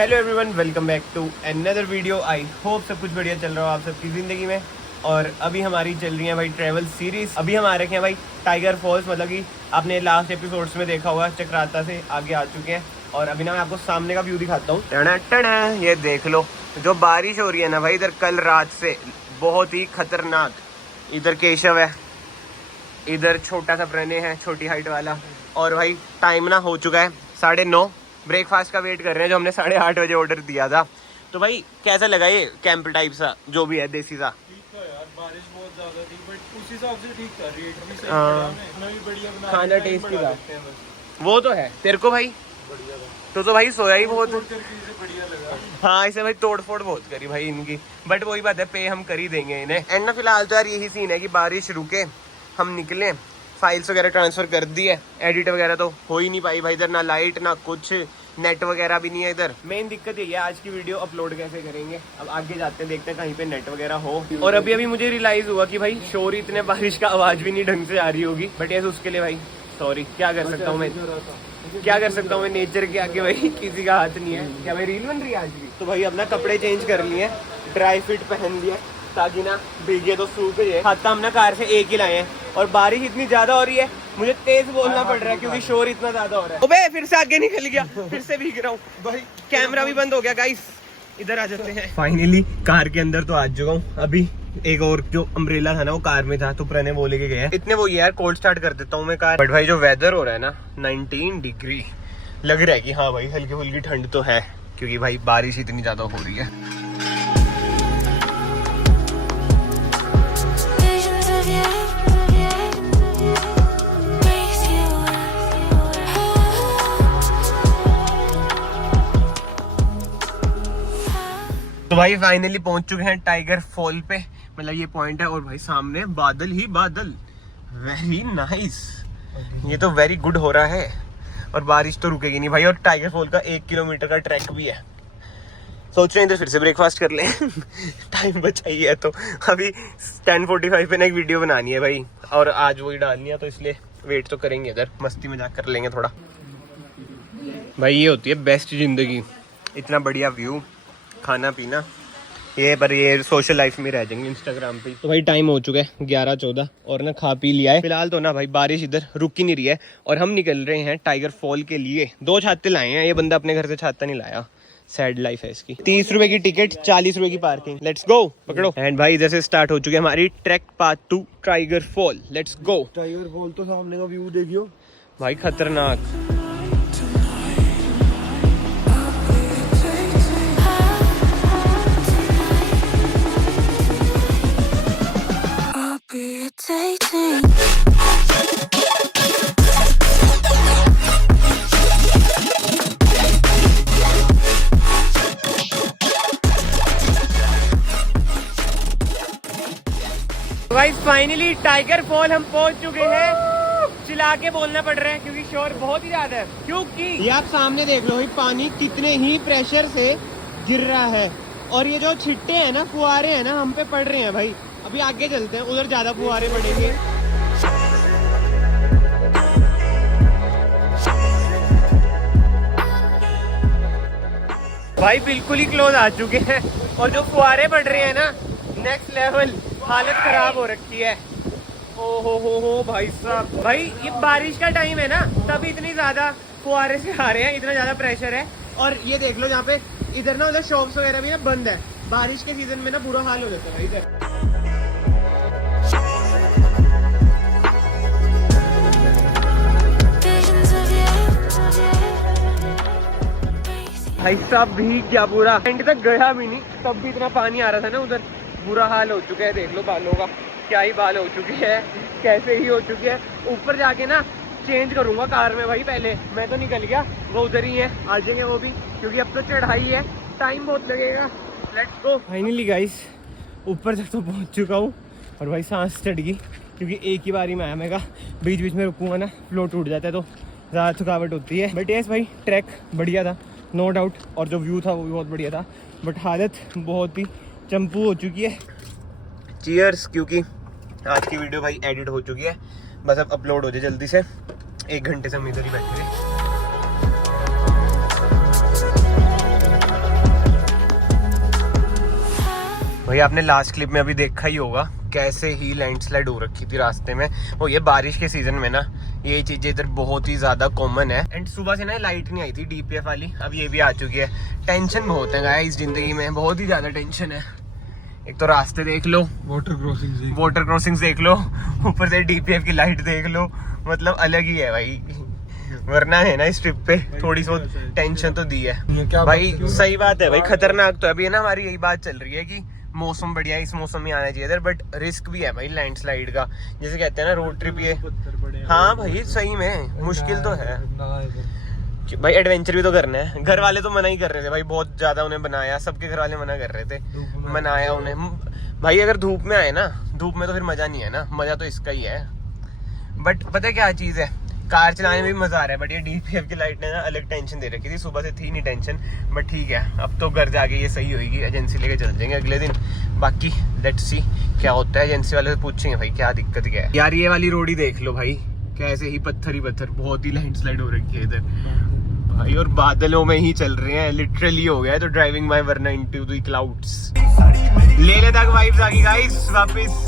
Hello everyone, welcome back to another video. I hope सब कुछ बढ़िया चल रहा हो आप सबकी ज़िंदगी में। और अभी हमारी चल रही है भाई ट्रैवल सीरीज़। अभी हम आ रखे हैं भाई टाइगर फॉल्स, मतलब कि आपने लास्ट एपिसोड्स में देखा होगा, चक्राता से आगे आ चुके हैं। और अभी ना मैं आपको सामने का व्यू दिखाता हूँ। ये देख लो, जो बारिश हो रही है ना भाई इधर कल रात से, बहुत ही खतरनाक। इधर केशव है, इधर छोटा सा प्रणय है, छोटी हाइट वाला। और भाई टाइम ना हो चुका है 9:30। ब्रेकफास्ट का वेट कर रहे हैं, जो हमने 8:30 बजे ऑर्डर दिया था। तो भाई कैसा लगा ये कैंप टाइप सा, जो भी है देसी सा? ठीक था यार, बारिश बहुत ज्यादा थी बट उस हिसाब से ठीक था। रेट भी सही हाँ। इतना भी बढ़िया बना, खाना टेस्टी था, वो तो है। तेरे को भाई बढ़िया था। तो भाई सोया ही बहुत। बढ़िया लगा। हाँ, इसे भाई तोड़ फोड़ बहुत करी भाई इनकी, बट वही बात है, पे हम कर ही देंगे इन्हें। एंड ना फिलहाल तो यार यही सीन है कि बारिश रुके, हम निकले, फाइल्स वगैरह ट्रांसफर कर दी है, एडिट वगैरह तो हो ही नहीं पाई भाई। इधर ना लाइट ना कुछ, नेट वगैरह भी नहीं है इधर। मेन दिक्कत ये है आज की वीडियो अपलोड कैसे करेंगे। अब आगे जाते हैं, देखते हैं कहीं पे नेट वगैरह हो। और अभी मुझे रियलाइज हुआ कि भाई शोर इतने, बारिश का आवाज भी नहीं ढंग से आ रही होगी, बट यस उसके लिए भाई सॉरी। क्या कर सकता हूँ मैं, क्या कर सकता हूँ मैं नेचर के आगे भाई, किसी का हाथ नहीं है। क्या भाई रील बन रही है आज भी? तो भाई अपना कपड़े चेंज कर लिए, ड्राई फिट पहन लिए ताकि ना भीगे तो सूख जाए। खाता हमने कार से एक ही लाए हैं। और बारिश इतनी ज्यादा हो रही है, मुझे तेज बोलना पड़ रहा है क्योंकि शोर इतना ज्यादा हो रहा है। अबे फिर से आगे निकल गया, फिर से भीग रहा हूँ भाई। कैमरा भी बंद हो गया गाइस, इधर आ जाते हैं। फाइनली कार के अंदर तो आ चुका हूँ। अभी एक और जो अम्ब्रेला था ना वो कार में था, तो प्रणय बोले के गए इतने वो यार कोल्ड स्टार्ट कर देता हूँ मैं कार। बट भाई जो वेदर हो रहा है ना 19 डिग्री, लग रहा है कि हाँ भाई हल्की फुल्की ठंड तो है, क्योंकि भाई बारिश इतनी ज्यादा हो रही है। तो भाई फाइनली पहुंच चुके हैं टाइगर फॉल पे, मतलब ये पॉइंट है। और भाई सामने बादल ही बादल, वेरी नाइस। ये तो वेरी गुड हो रहा है, और बारिश तो रुकेगी नहीं भाई। और टाइगर फॉल का 1 किलोमीटर का ट्रैक भी है। सोच रहे हैं इधर फिर से ब्रेकफास्ट कर लें टाइम बचा ही है। तो अभी 10:45 पे ना एक वीडियो बनानी है भाई, और आज वही डालनी है, तो इसलिए वेट तो करेंगे, इधर मस्ती मजाक कर लेंगे थोड़ा। भाई ये होती है बेस्ट जिंदगी, इतना बढ़िया व्यू, खाना पीना, ये पर ये सोशल लाइफ में रह जाएंगे इंस्टाग्राम पे। तो भाई टाइम हो चुका है 11:14, और ना खा पी लिया है। फिलहाल तो ना भाई बारिश इधर रुक ही नहीं रही है, और हम निकल रहे हैं टाइगर फॉल के लिए। 2 छाते लाए हैं, ये बंदा अपने घर से छाता नहीं लाया। सैड लाइफ है इसकी। 30 रुपए की टिकट, 40 रुपए की पार्किंग। लेट्स गो, पकड़ो। एंड भाई इधर से स्टार्ट हो चुकी है हमारी track path to Tiger Fall. Let's go. Tiger Fall तो सामने का व्यू देखियो भाई खतरनाक। गाइस फाइनली टाइगर फॉल हम पहुंच चुके हैं। चिल्ला के बोलना पड़ रहा है क्योंकि शोर बहुत ही ज्यादा है। क्योंकि ये आप सामने देख लो भाई, पानी कितने ही प्रेशर से गिर रहा है, और ये जो छिट्टे हैं ना, फुहारे हैं ना, हम पे पड़ रहे हैं भाई। अभी आगे चलते हैं, उधर ज्यादा फुहारे पड़ेंगे। भाई बिल्कुल ही क्लोज आ चुके हैं, और जो फुहारे पड़ रहे हैं ना, नेक्स्ट लेवल, हालत खराब हो रखी है। ओ हो भाई साहब। भाई ये बारिश का टाइम है ना, तभी इतनी ज्यादा फुहारे से आ रहे हैं, इतना ज्यादा प्रेशर है। और ये देख लो यहाँ पे, इधर ना उधर शॉप्स वगैरह भी ना बंद है। बारिश के सीजन में ना बुरा हाल हो जाता है इधर। भाई साहब भी क्या पूरा एंड तक गया भी नहीं, तब भी इतना पानी आ रहा था ना उधर। बुरा हाल हो चुका है, देख लो बालों का, क्या ही बाल हो चुके हैं, कैसे ही हो चुके हैं। ऊपर जाके ना चेंज करूंगा कार में भाई। पहले मैं तो निकल गया, वो उधर ही है, आ जाएंगे वो भी, क्योंकि अब तो चढ़ाई है, टाइम बहुत लगेगा। Let's go. फाइनली गाइस ऊपर तक तो पहुंच चुका हूँ, और भाई सांस चढ़ गई, क्योंकि एक ही बारी में आया। मैं कहा बीच बीच में रुकूंगा ना, फ्लो टूट जाता है, तो ज़्यादा थकावट होती है। बट यस भाई ट्रैक बढ़िया था, नो डाउट, और जो व्यू था वो भी बहुत बढ़िया था। बट हालत बहुत ही चंपू हो चुकी है। चीयर्स, क्योंकि आज की वीडियो भाई एडिट हो चुकी है, बस अब अपलोड हो जाए जल्दी से। 1 घंटे से हम इधर ही बैठे थे। भाई आपने लास्ट क्लिप में अभी देखा ही होगा कैसे ही लैंडस्लाइड हो रखी थी रास्ते में। वो ये बारिश के सीजन में ना ये चीजें इधर बहुत ही ज्यादा कॉमन है। एंड सुबह से ना लाइट नहीं आई थी डीपीएफ वाली, अब ये भी आ चुकी है। टेंशन बहुत है गाइस जिंदगी में, बहुत ही ज्यादा टेंशन है। एक तो रास्ते देख लो, वाटर क्रॉसिंग्स देख लो, ऊपर से डीपीएफ की लाइट देख लो, मतलब अलग ही है भाई। वरना है ना इस ट्रिप पे थोड़ी सी टेंशन तो दी है भाई। सही बात है भाई, खतरनाक तो अभी है ना। हमारी यही बात चल रही है कि मौसम बढ़िया है, इस मौसम में आना चाहिए इधर, बट रिस्क भी है भाई लैंडस्लाइड का। जैसे कहते हैं ना रोड ट्रिप ये, हाँ भाई सही में मुश्किल तो है भाई। एडवेंचर भी तो करना है। घर वाले तो मना ही कर रहे थे भाई, बहुत ज्यादा उन्हें बनाया, सबके घर वाले मना कर रहे थे, मनाया उन्हें भाई। अगर धूप में आए ना, धूप में तो फिर मजा नहीं है ना, मजा तो इसका ही है। बट पता है क्या चीज है, कार चलाने में भी मजा आ रहा है, बट ये डीपीएफ की लाइट ने ना अलग टेंशन दे रखी थी। सुबह से थी नहीं टेंशन, बट ठीक है अब तो घर जाके ये सही होगी। एजेंसी लेके चल जाएंगे अगले दिन, बाकी लेट्स सी क्या होता है। एजेंसी वाले से पूछेंगे भाई क्या दिक्कत क्या है। यार ये वाली रोड ही देख लो भाई, कैसे ही पत्थर ही पत्थर, बहुत ही लैंडस्लाइड हो रखी है इधर भाई। और बादलों में ही चल रहे हैं, लिटरली हो गया है तो ड्राइविंग बाय वरना इनटू द क्लाउड्स। ले लद्दाख वाइब्स आ गई गाइस वापस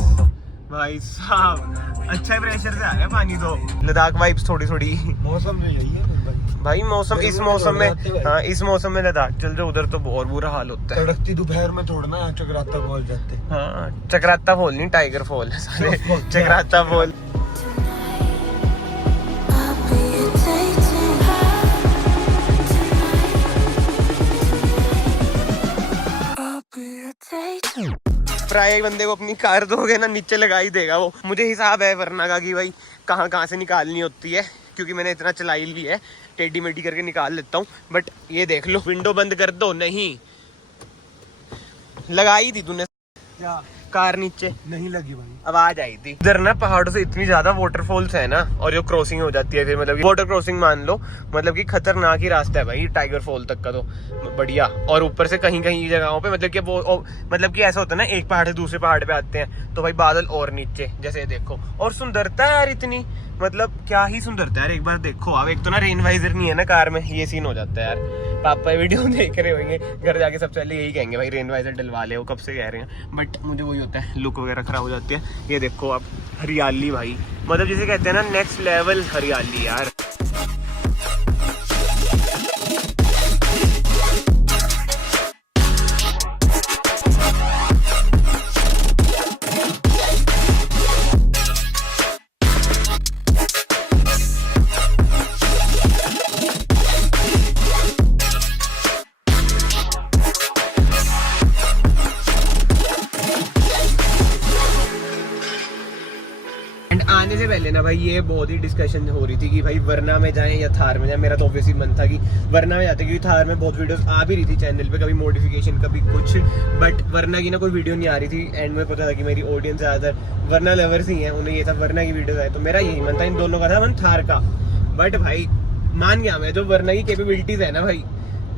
भाई साहब। अच्छा प्रेशर से आ रहा है पानी तो। लद्दाख वाइब्स थोड़ी थोड़ी। मौसम में यही है भाई मौसम, इस मौसम में, हाँ इस मौसम में लद्दाख चल जाओ उधर तो बहुत बुरा हाल होता है। तड़कती दोपहर में छोड़ना चक्राता फॉल जाते। हाँ चक्राता फॉल नहीं, टाइगर फॉल है साले। चक्राता फॉल। प्राय बंदे को अपनी कार दोगे ना नीचे लगा ही देगा वो। मुझे हिसाब है वरना का कि भाई कहाँ कहाँ से निकालनी होती है, क्योंकि मैंने इतना चलाई ली है, टेढ़ी मेढ़ी करके निकाल लेता हूँ। बट ये देख लो, विंडो बंद कर दो, नहीं लगाई थी तूने क्या कार नीचे नहीं लगी भाई, आवाज आई थी। इधर ना पहाड़ों से इतनी ज्यादा वाटरफॉल्स है ना, और जो क्रॉसिंग हो जाती है फिर मतलब वाटर क्रॉसिंग मान लो, मतलब कि खतरनाक ही रास्ता है भाई टाइगर फॉल तक का तो बढ़िया। और ऊपर से कहीं कहीं जगहों पे मतलब कि वो मतलब कि ऐसा होता है ना, एक पहाड़ से दूसरे पहाड़ पे आते हैं तो भाई बादल और नीचे, जैसे देखो। और सुंदरता है यार इतनी, मतलब क्या ही सुंदरता है यार। एक बार देखो आप, एक तो ना रेन वाइजर नहीं है ना कार में, ये सीन हो जाता है यार। पापा वीडियो देख रहे होंगे, घर जाके सबसे पहले यही कहेंगे भाई रेन वाइजर डलवा ले, वो कब से कह रहे हैं। बट मुझे वही होता है, लुक वगैरह खराब हो जाती है। ये देखो आप हरियाली भाई, मतलब जिसे कहते हैं ना नेक्स्ट लेवल हरियाली यार। आने से पहले ना भाई ये बहुत ही डिस्कशन हो रही थी कि भाई वरना में जाएं या थार में जाएं। मेरा तो ऑब्वियसली मन था कि वरना में जाते, क्योंकि थार में बहुत वीडियोस आ भी रही थी चैनल पे, कभी मॉडिफिकेशन कभी कुछ, बट वरना की ना कोई वीडियो नहीं आ रही थी। एंड में पता था कि मेरी ऑडियंस ज़्यादातर वरना लवर्स ही हैं, उन्हें ये था वरना की वीडियोस आए, तो मेरा यही मन था, इन दोनों का था मन थार का। बट भाई मान गया मैं, जो वरना की कैपेबिलिटीज है ना भाई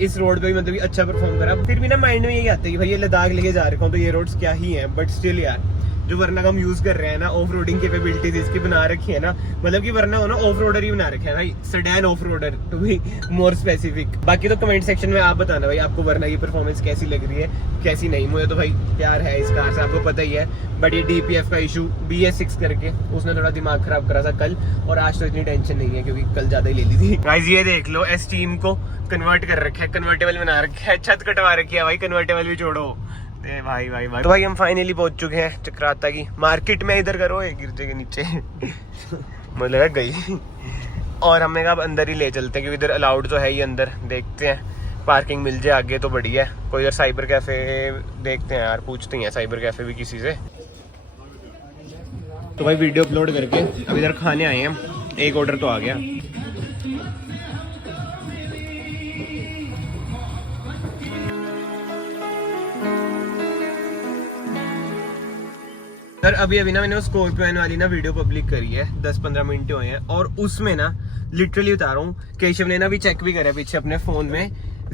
इस रोड पे भी मतलब अच्छा परफॉर्म करा। फिर भी ना माइंड में यही आता है कि भाई ये लद्दाख लेके जा रखा हूँ तो ये रोड्स क्या ही है, बट स्टिल यार जो वरना का हम यूज कर रहे हैं ना, ऑफ रोडिंग कैपेबिलिटीज इसकी बना रखी है ना, मतलब कि वरना हो ना ऑफ रोडर ही बना रखा है भाई, sedan off roader to be more specific. बाकी तो कमेंट सेक्शन में आप बताना भाई आपको वरना की परफॉर्मेंस कैसी लग रही है कैसी नहीं। मुझे तो भाई प्यार है इस कार से, आपको पता ही है। बट ये डीपीएफ का इशू BS6 करके उसने थोड़ा दिमाग खराब करा था कल, और आज तो इतनी टेंशन नहीं है क्योंकि कल ज्यादा ही ले ली थी। गाइस ये देख लो, एस्टीम को कन्वर्ट कर रखा है, कन्वर्टेबल बना रखा है, छत कटवा रखी है भाई, कन्वर्टेबल भी छोड़ो भाई भाई भाई। तो भाई हम फाइनली पहुंच चुके हैं चक्राता की मार्केट में। इधर करो एक गिरजे के नीचे मुझे लगा गई। और हमें कहा अंदर ही ले चलते हैं क्योंकि इधर अलाउड तो है ही अंदर, देखते हैं पार्किंग मिल जाए आगे तो बढ़िया है। कोई इधर साइबर कैफे देखते हैं यार, पूछते हैं साइबर कैफे भी किसी से। तो भाई वीडियो अपलोड करके अब इधर खाने आए हैं, एक ऑर्डर तो आ गया। सर अभी ना मैंने स्कॉर्पियो वाली ना वीडियो पब्लिक करी है, 10-15 मिनट हुए हैं, और उसमें ना लिटरली बता रहा हूँ, केशव ने ना भी चेक भी करा पीछे अपने फोन में,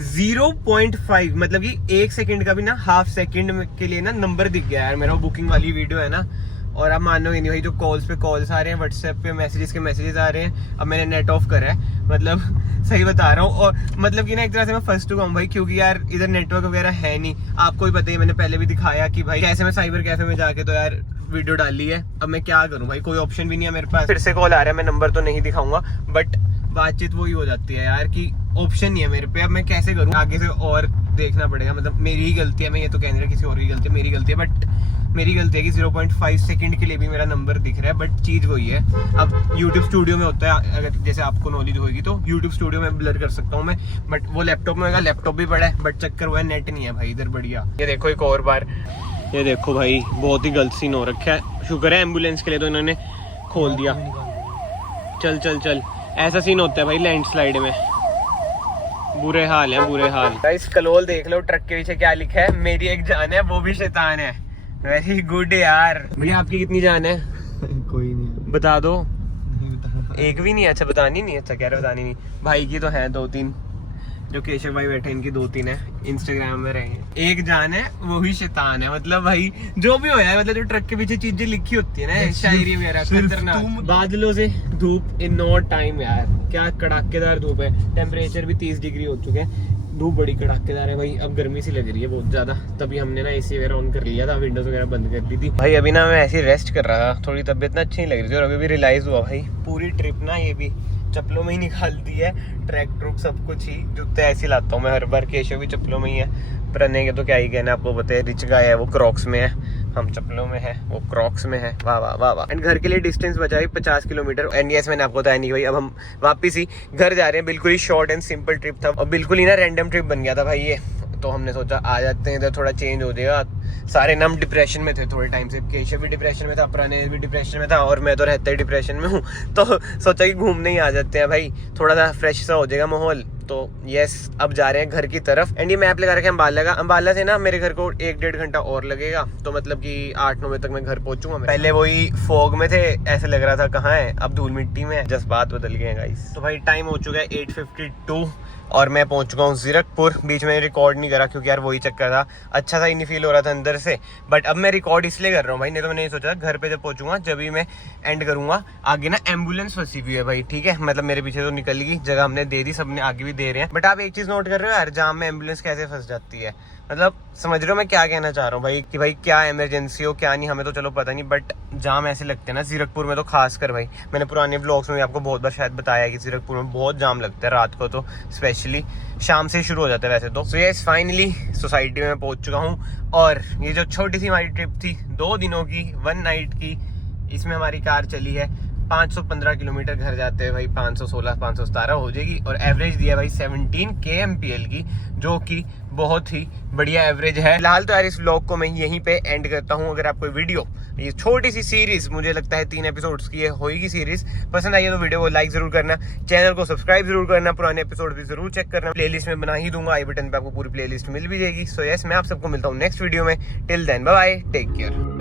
0.5 मतलब कि 1 सेकंड का भी ना, हाफ सेकंड के लिए ना नंबर दिख गया यार मेरा। वो बुकिंग वाली वीडियो है ना, और आप मानोगे नहीं भाई, जो कॉल्स पे कॉल्स आ रहे हैं, व्हाट्सएप पे मैसेजेस के मैसेजेस आ रहे हैं। अब मैंने नेट ऑफ करा है, मतलब सही बता रहा हूँ। और मतलब कि ना एक तरह से मैं फर्स्ट टू हूँ भाई, क्योंकि यार इधर नेटवर्क वगैरह है नहीं। आपको भी पता ही, मैंने पहले भी दिखाया कि भाई कैसे मैं साइबर कैफे में जाके तो यार वीडियो डाली है। अब मैं क्या करूँ भाई, कोई ऑप्शन भी नहीं है मेरे पास। फिर से कॉल आ रहा है, मैं नंबर तो नहीं दिखाऊंगा, बट बातचीत वही हो जाती है यार कि ऑप्शन नहीं है मेरे पे। अब मैं कैसे करूँ, आगे से और देखना पड़ेगा। मतलब मेरी ही गलती है, मैं ये तो कह नहीं रहा किसी और की गलती है, मेरी गलती है। बट मेरी गलती है कि 0.5 सेकंड के लिए भी मेरा नंबर दिख रहा है, बट चीज़ वही है। अब YouTube स्टूडियो में होता है, अगर जैसे आपको नॉलेज होगी तो YouTube स्टूडियो में ब्लर कर सकता हूँ मैं, बट वो लैपटॉप में होगा। लैपटॉप भी बड़ा है, बट चक्कर वो है नेट नहीं है भाई इधर। बढ़िया, ये देखो एक और बार, ये देखो भाई बहुत ही गलत सीन हो रखा है। शुक्र है एम्बुलेंस के लिए तो इन्होंने खोल दिया। चल चल चल, ऐसा सीन होता है भाई लैंडस्लाइड में, बुरे हाल है बुरे हाल। गाइस कलोल देख लो, ट्रक के पीछे क्या लिखा है, मेरी एक जान है वो भी शैतान है। वेरी गुड यार। भैया आपकी कितनी जान है? कोई नहीं, बता दो। नहीं बता। एक भी नहीं? अच्छा बतानी नहीं, अच्छा कह रहे बतानी नहीं। भाई की तो है 2-3, जो केशव भाई बैठे इनकी 2-3 है, इंस्टाग्राम में रहेंगे। एक जान है वो ही शैतान है। मतलब भाई जो भी हो यार, मतलब जो ट्रक के पीछे चीजें लिखी होती है ना, शायरी वगैरह, खतरनाक। बादलों से धूप इन नो टाइम यार, क्या कड़ाकेदार धूप है। टेम्परेचर भी 30 डिग्री हो चुके हैं, धूप बड़ी कड़ाकेदार है भाई। अब गर्मी सी लग रही है बहुत ज्यादा, तभी हमने ना एसी वगैरह ऑन कर लिया था, विंडोज वगैरह बंद कर दी थी। भाई अभी ना मैं ऐसे रेस्ट कर रहा था, थोड़ी तबीयत ना अच्छी नहीं लग रही थी, और अभी भी रियलाइज हुआ भाई पूरी ट्रिप ना ये भी चप्पलों में ही निकाल दी है। ट्रैक ट्रुक सब कुछ ही, जूते ऐसे लाता हूँ मैं हर बार। केशव भी चप्पलों में ही है, प्रणय के तो क्या ही कहना, आपको पता है। रिच गाय है वो क्रॉक्स में है, हम चप्पलों में है, वो क्रॉक्स में है। वाह वाह वाह वाह। एंड घर के लिए डिस्टेंस बचा है 50 किलोमीटर। एंड यस, मैंने आपको बताया नहीं भाई, अब हम वापिस ही घर जा रहे हैं। बिल्कुल ही शॉर्ट एंड सिंपल ट्रिप था, और बिल्कुल ही ना रैंडम ट्रिप बन गया था भाई ये। तो हमने सोचा आ जाते हैं इधर, थोड़ा चेंज हो जाएगा। सारे ना हम डिप्रेशन में थे थोड़े टाइम से, केशव भी डिप्रेशन में था, प्रणय भी डिप्रेशन में था, और मैं तो रहता ही डिप्रेशन में हूँ। तो सोचा कि घूमने ही आ जाते हैं भाई, थोड़ा सा फ्रेश सा हो जाएगा माहौल। तो यस, अब जा रहे हैं घर की तरफ। एंड ये मैप लगा रखे हैं अम्बाला का। अम्बाला से ना मेरे घर को 1-1.5 घंटा और लगेगा, तो मतलब कि 8-9 बजे तक मैं घर पहुंचूंगा। पहले वही फॉग में थे, ऐसे लग रहा था कहाँ है, अब धूल मिट्टी में है। जज्बात बदल गए हैं गाइस। तो भाई टाइम हो चुका है 8:52, और मैं पहुंच चुका हूँ जीरकपुर। बीच में रिकॉर्ड नहीं करा क्योंकि यार वही चक्कर था, अच्छा सा ही नहीं फील हो रहा था अंदर से। बट अब मैं रिकॉर्ड इसलिए कर रहा हूँ भाई, नहीं तो मैंने नहीं सोचा घर पे जब पहुंचूंगा जब भी मैं एंड करूंगा। आगे ना एम्बुलेंस फंसी हुई है भाई, ठीक है, मतलब मेरे पीछे तो निकल गई, जगह हमने दे दी, सबने आगे भी दे रहे हैं। बट आप एक चीज नोट कर रहे हो यार, जाम में एम्बुलेंस कैसे फंस जाती है। मतलब समझ रहे हो मैं क्या कहना चाह रहा हूँ भाई, कि भाई क्या इमरजेंसी हो क्या नहीं हमें तो चलो पता नहीं, बट जाम ऐसे लगते हैं ना जीरकपुर में तो खासकर भाई। मैंने पुराने व्लॉग्स में भी आपको बहुत बार शायद बताया कि जीरकपुर में बहुत जाम लगता है रात को, तो स्पेशली शाम से शुरू हो जाता है वैसे तो। सो यस, फाइनली सोसाइटी में पहुंच चुका हूँ। और ये जो छोटी सी हमारी ट्रिप थी 2 दिनों की, 1 नाइट की, इसमें हमारी कार चली है 515 किलोमीटर। घर जाते हैं भाई 516 517 हो जाएगी, और एवरेज दिया भाई 17 kmpl की, जो कि बहुत ही बढ़िया एवरेज है। फिलहाल तो यार इस व्लॉग को मैं यहीं पे एंड करता हूँ। अगर आपको वीडियो, ये छोटी सी सीरीज, मुझे लगता है 3 एपिसोड्स की होगी सीरीज, पसंद आई है तो वीडियो को लाइक जरूर करना, चैनल को सब्सक्राइब जरूर करना, पुराने एपिसोड भी जरूर चेक करना। प्लेलिस्ट में बना ही दूंगा, आई बटन पे आपको पूरी प्लेलिस्ट मिल भी जाएगी। सो यस, मैं आप सबको मिलता हूँ नेक्स्ट वीडियो में। Till then bye bye, take care.